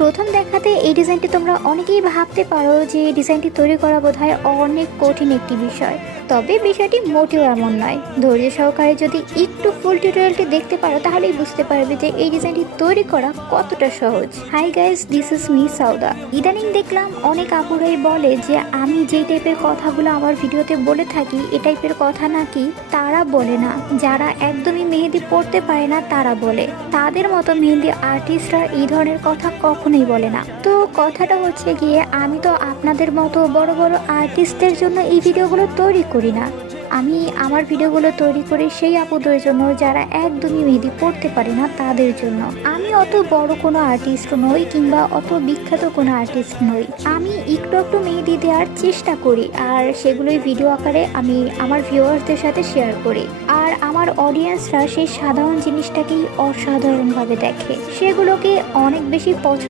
প্রথম দেখাতে এই ডিজাইনটি তোমরা অনেকেই ভাবতে পারো যে ডিজাইনটি তৈরি করা বোধহয় অনেক কঠিন একটি বিষয়, তবে বিষয়টি মোটেও এমন নয়। ধৈর্য সহকারে যদি একটু ফুল টিউটোরিয়ালটি দেখতে পারো তাহলেই বুঝতে পারবে যে এই ডিজাইনটি তৈরি করা কতটা সহজ। Hi guys, this is me Sawda. ইদানিং দেখলাম অনেক আপুরাই বলে যে আমি যেই টাইপের কথাগুলো আমার ভিডিওতে বলে থাকি এই টাইপের কথা নাকি তারা বলে না, যারা একদমই মেহেদি পড়তে পারে না তারা বলে। তাদের মতো মেহেদি আর্টিস্টরা এই ধরনের কথা কখনোই বলে না। তো কথাটা হচ্ছে গিয়ে আমি তো আপনাদের মতো বড় বড় আর্টিস্টদের জন্য এই ভিডিওগুলো তৈরি করি না। আমি আমার ভিডিওগুলো তৈরি করি সেই আপুদের জন্য যারা একদমই মেহেদি পড়তে পারে না তাদের জন্য। আমি অত বড় কোনো আর্টিস্ট নই কিংবা অত বিখ্যাত কোনো আর্টিস্ট নই। আমি একটু একটু মেহেদি দেওয়ার চেষ্টা করি আর সেগুলোই ভিডিও আকারে আমি আমার ভিউয়ার্সদের সাথে শেয়ার করি। আর আমার অডিয়েন্সরা সেই সাধারণ জিনিসটাকেই অসাধারণভাবে দেখে, সেগুলোকে অনেক বেশি পছন্দ